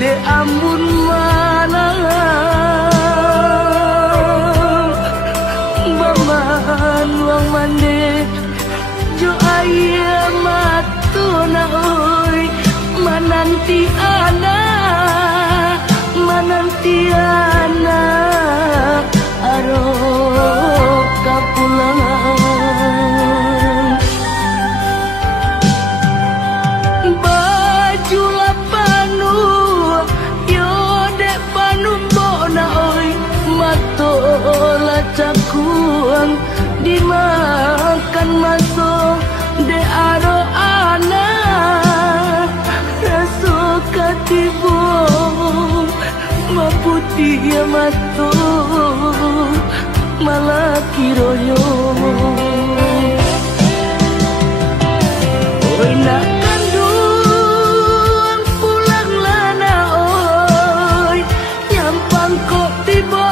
de amun malam baman wang mande jo aya matuna oi mananti ana aro kapulangan baju lapanu yo dek panu bona oi matola cakuang dimakan masuk de aro ana raso katibo maputi ya mato malah kiroyo oi nak kandung pulang lana oi nyampang kok tiba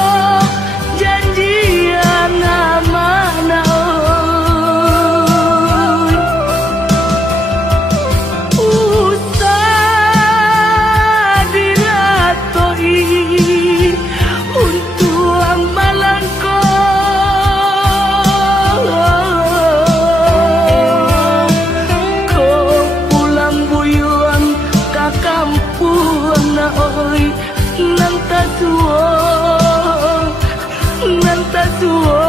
janjian mana oi usah diratoi untuk amalanku kau pulang buyuan ke kampung na oi nanta suo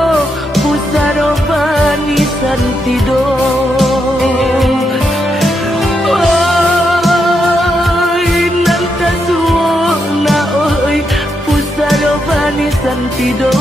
pusaro bani santido oi nanta suo na oi pusaro bani santido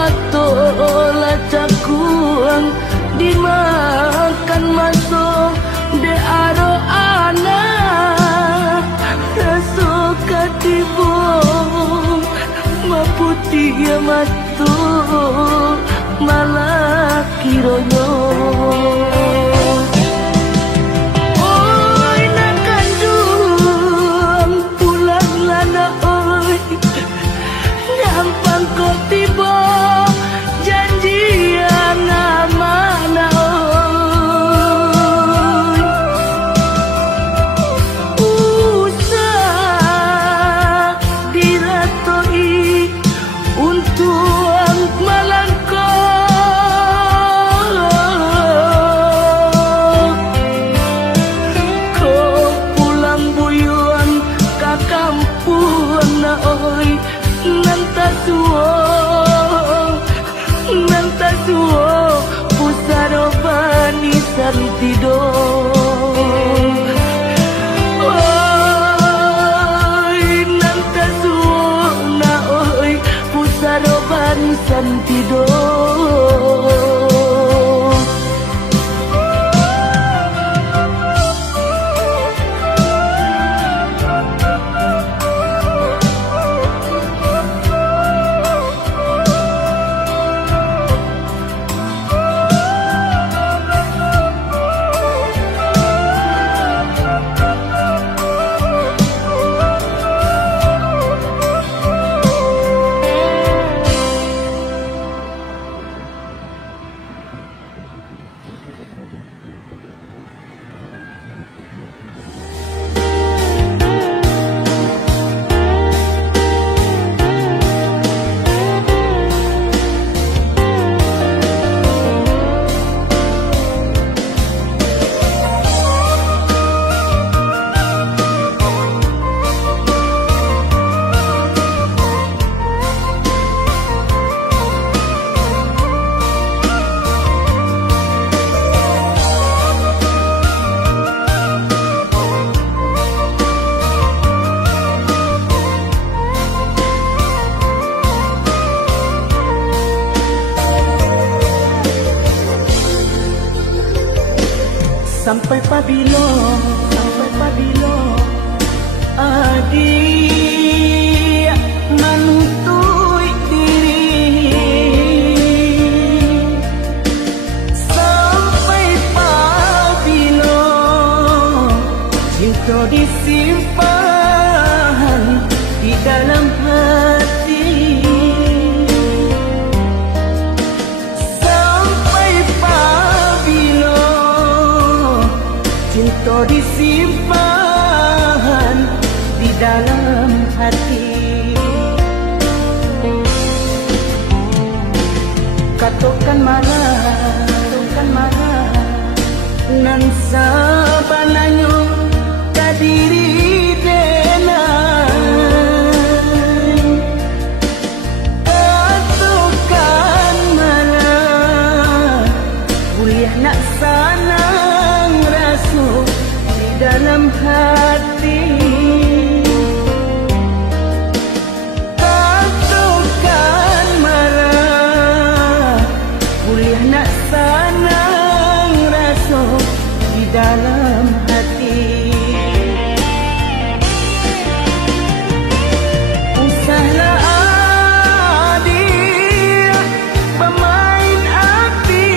matola cakuang dimakan masuk de aro ana raso katibo maputi ya matu malah kiroyo oi nak kandung pulang lana oi nyampang kok tiba janjian mana oi usah diratoi untuk malangko kau pulang buyuan ke kampung na oi nanta suo pusaro bani santido oi nanta suo na oi pusaro bani santido sampai pabilo adik menuntui diri sampai pabilo cinta disimpan di dalam hati sampai pabilo cinta disimpan di dalam hati. Katakan marah nan sabananyo kadiri denai. Katakan marah kuliah nak sanang rasu di dalam hati. Dalam hati usahlah adik pemain api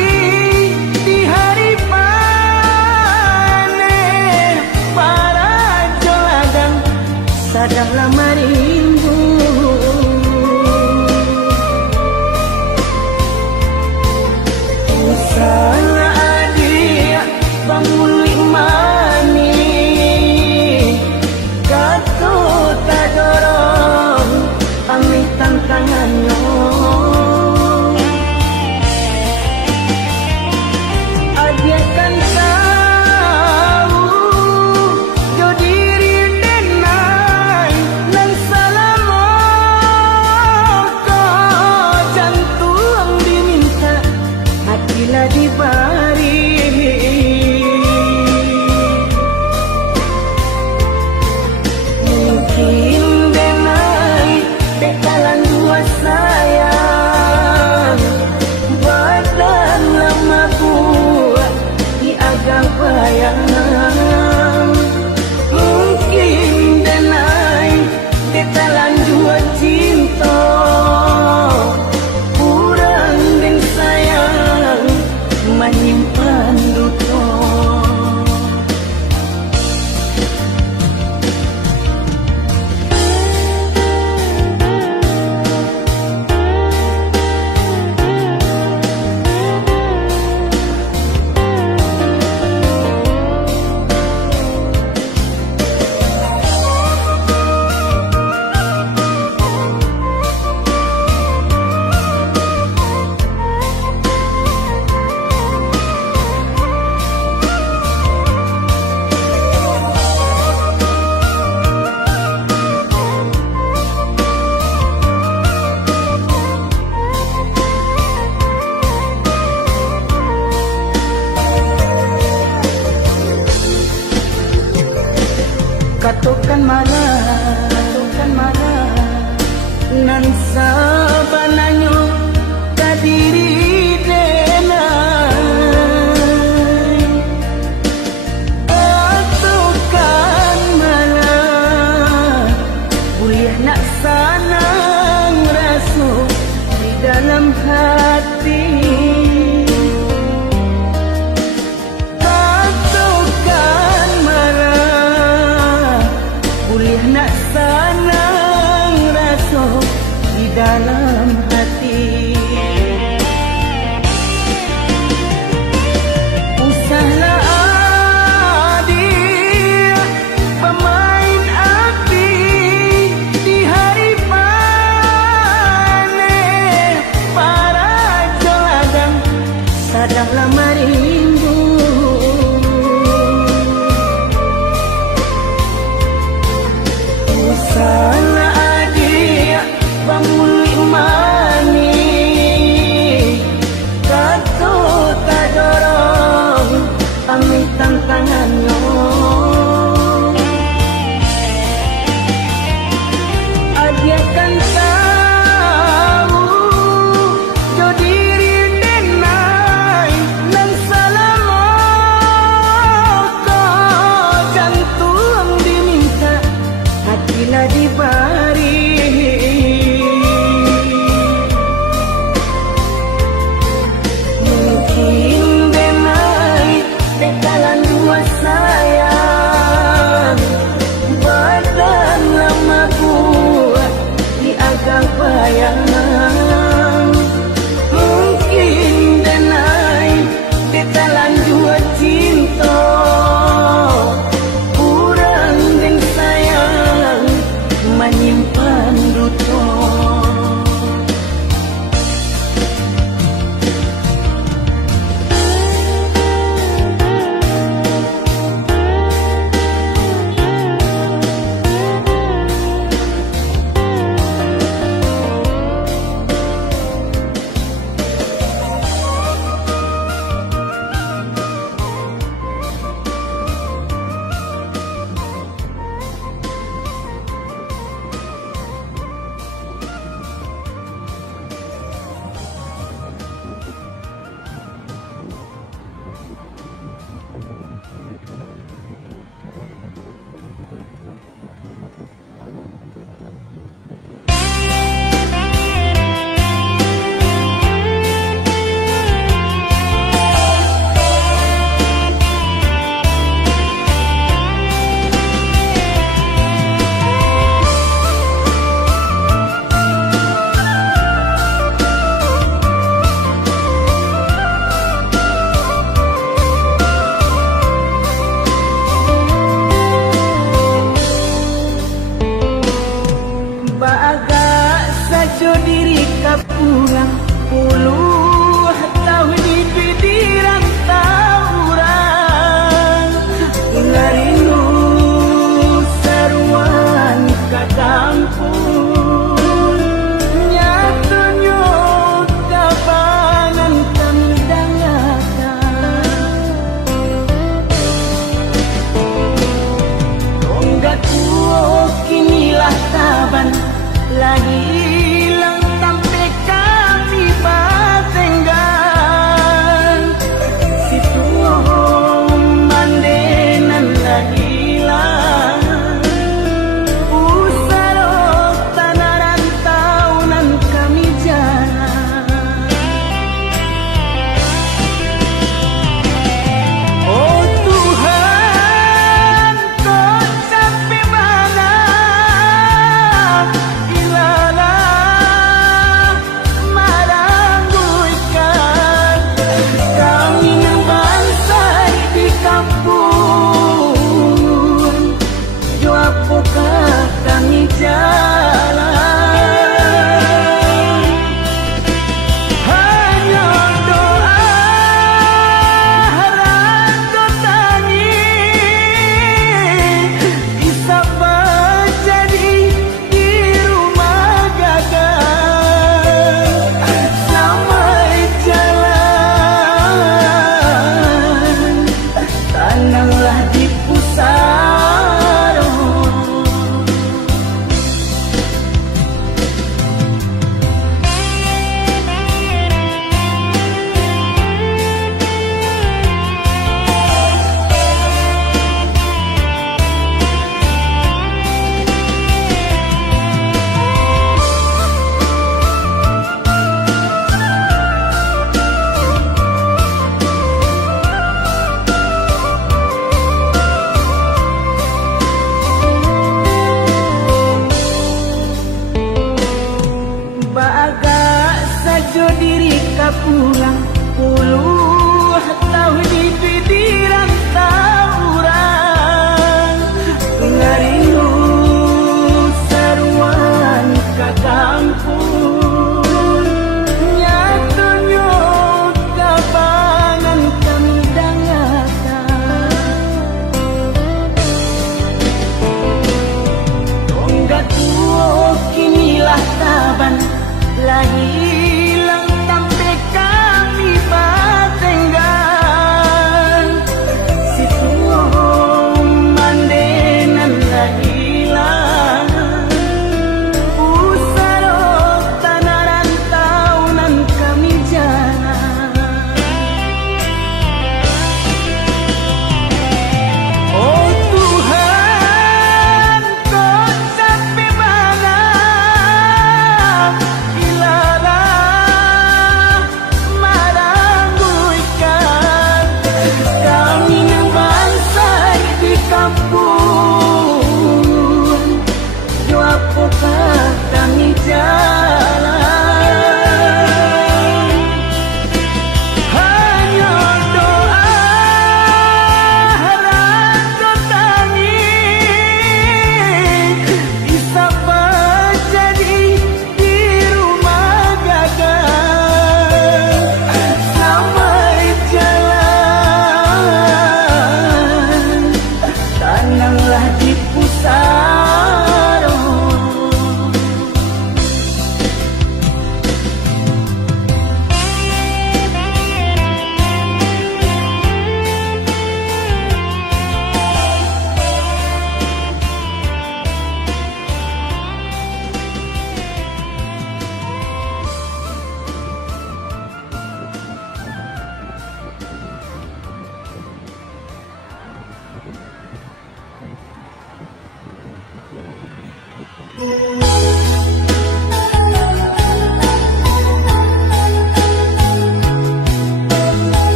di hari panen para joladang sadanglah marimbu usahlah bangun mani katu tak dorong ambil tantangannya ajakan tahu jo diri denai nan salamo kau jantung diminta hatilah dibari. Sayang badan lama buat di agak bayangan mungkin denai detalan dua cinta kurang dan sayang menyimpan duka. Katakan marah nan sabananyo kadiri denai. Katakan marah kuliah nak sanang rasu di dalam hati. Nak sanang rasa di dalam hati usahlah adik pemain api di hari panen para joladang sadanglah marimbu sana adik bangun mani katu tak dorong ambil tantangannya ajakan tahu jo diri denai nan salam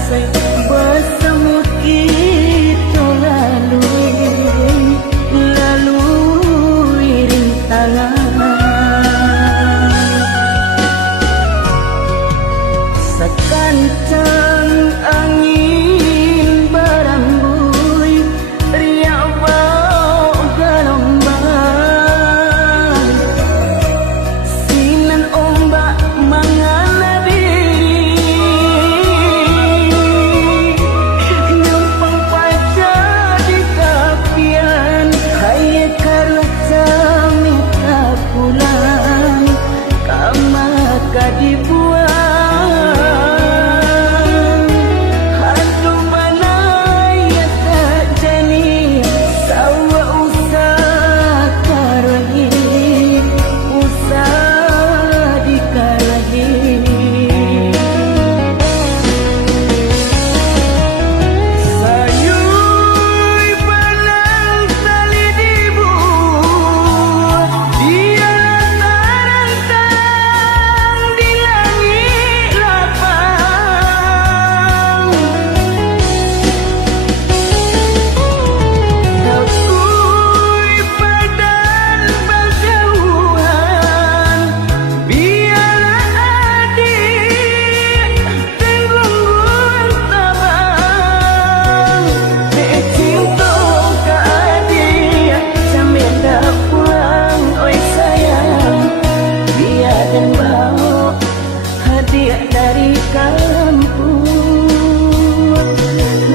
selesai bersama kita lalui rintangan. Sekancang angin berambui riak bau gelombang, sinan ombak mengala diri, numpang paca di kapian, hai karasa minta pulang, kamaka dibuang. Dari kampung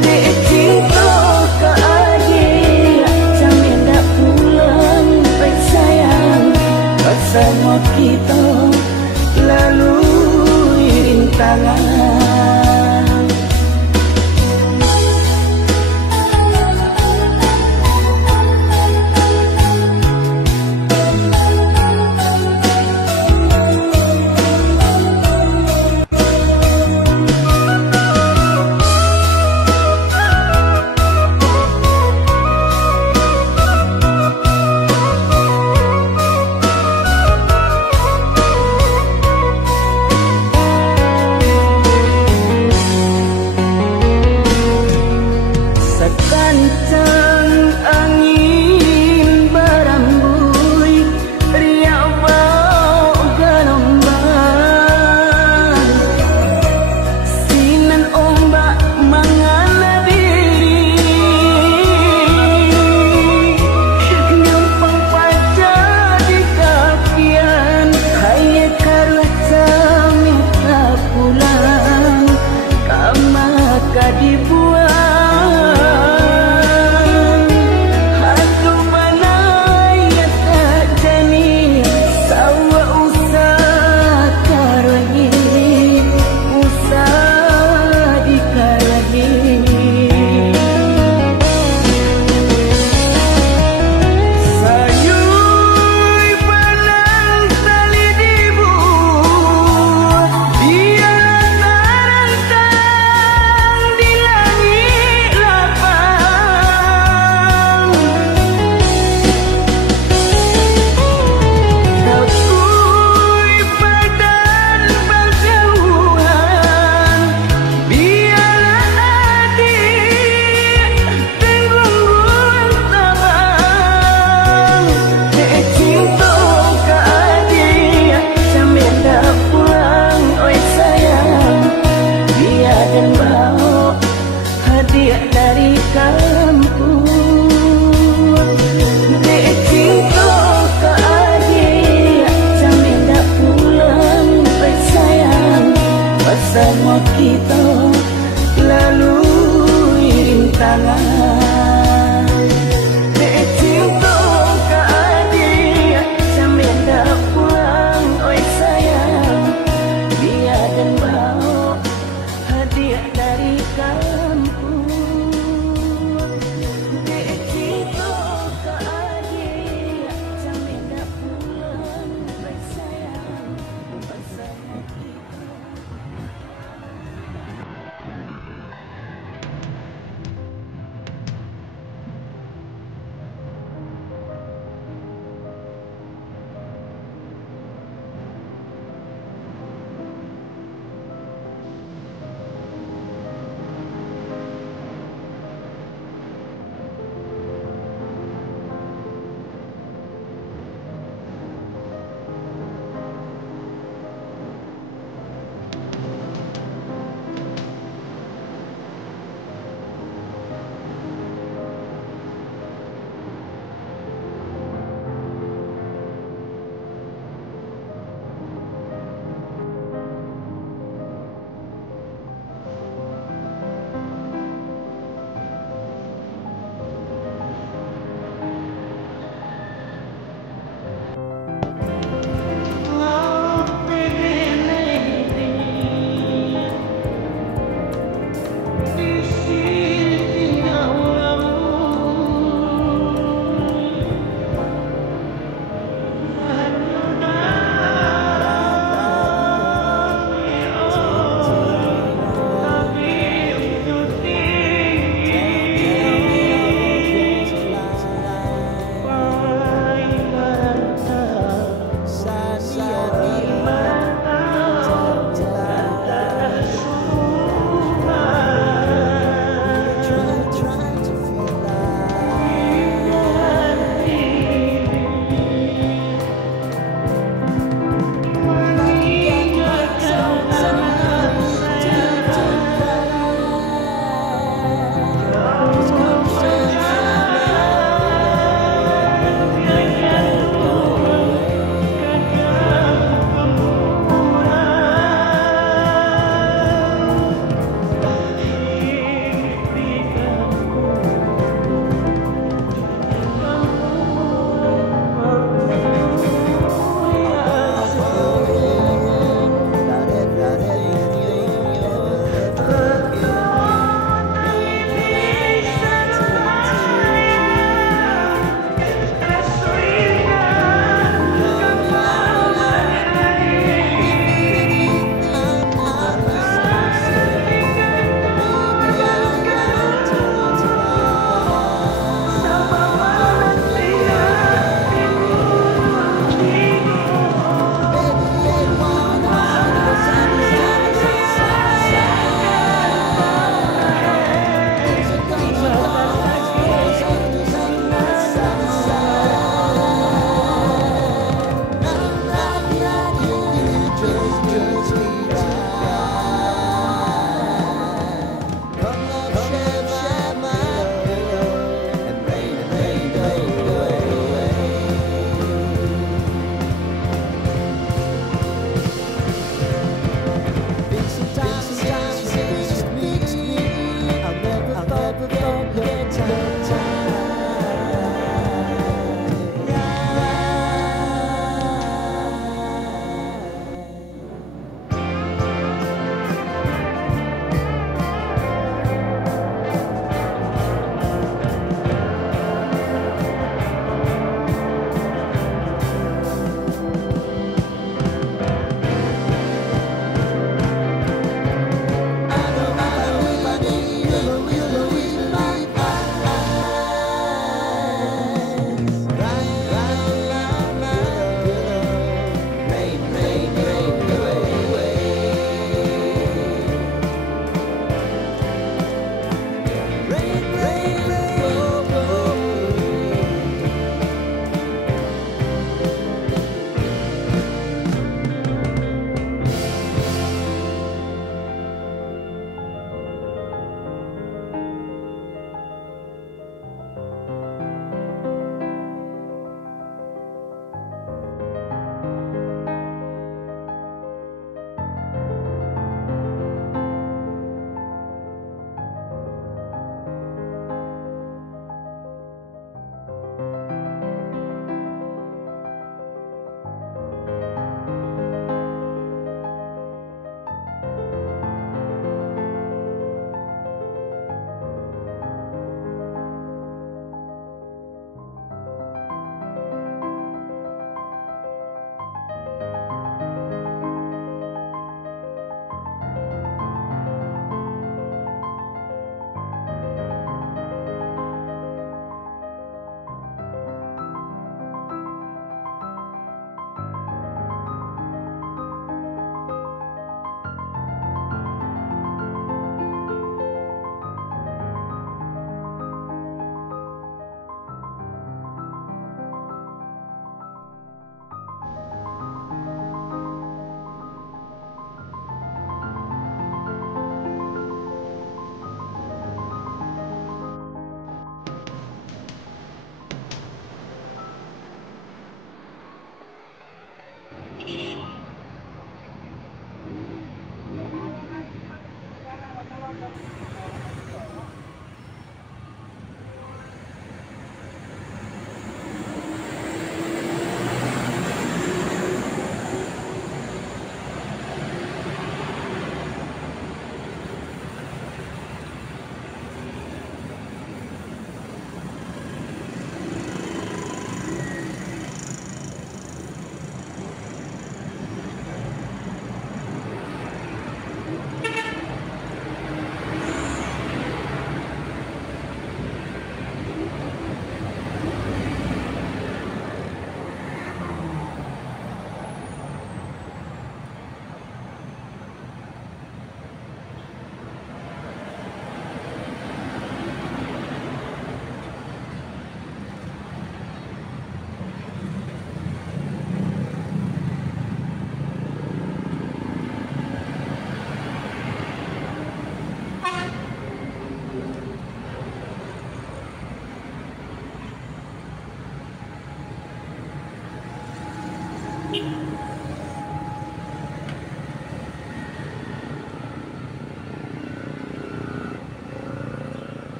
dek cinta ke adik, sampai tak pulang baik sayang, bersama kita lalui rintangan. Sekancang angin berambui riak bau gelombang, sinan ombak mengala diri, numpang paca di kapian, hai karasa minta pulang, kamaka dibuang. Dari kampung dek cinta ke adik, sampai tak pulang baik sayang, bersama kita lalui rintangan. Dek cinta ke adik, sampai tak pulang oi sayang, biar dan bawa hadiah dari kamu.